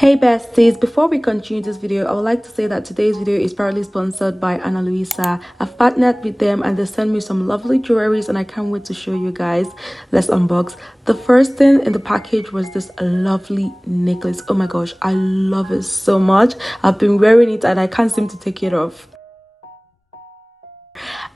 Hey besties, before we continue this video, I would like to say that today's video is proudly sponsored by ANALUISA. I've partnered with them and they sent me some lovely jewelries and I can't wait to show you guys. Let's unbox. The first thing in the package was this lovely necklace. Oh my gosh, I love it so much. I've been wearing it and I can't seem to take it off.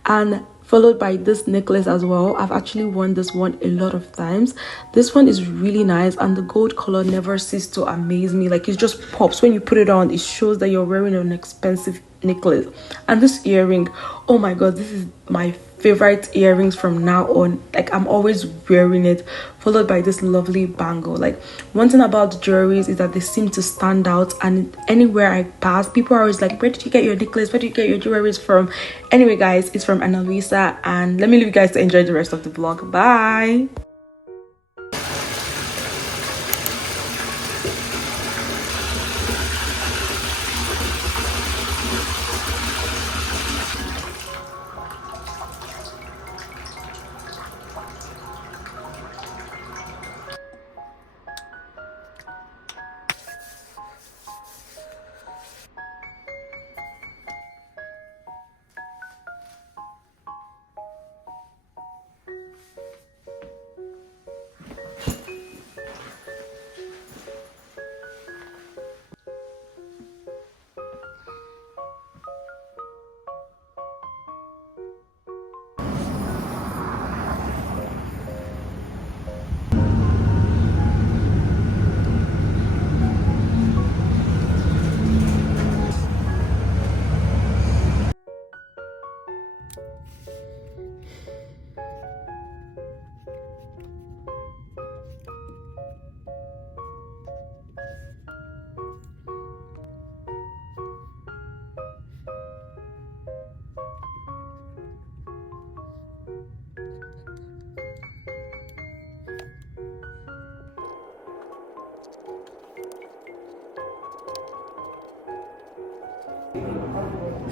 And followed by this necklace as well. I've actually worn this one a lot of times. This one is really nice and the gold color never ceases to amaze me. Like, it just pops when you put it on. It shows that you're wearing an expensive necklace. And this earring, oh my god, this is my favorite earrings from now on. Like, I'm always wearing it, followed by this lovely bangle. Like, one thing about the jewelries is that they seem to stand out, and anywhere I pass, people are always like, where did you get your necklace, where did you get your jewelries from? Anyway guys, it's from ANALUISA, and let me leave you guys to enjoy the rest of the vlog. Bye.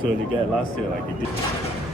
So did you get it last year? Like you did?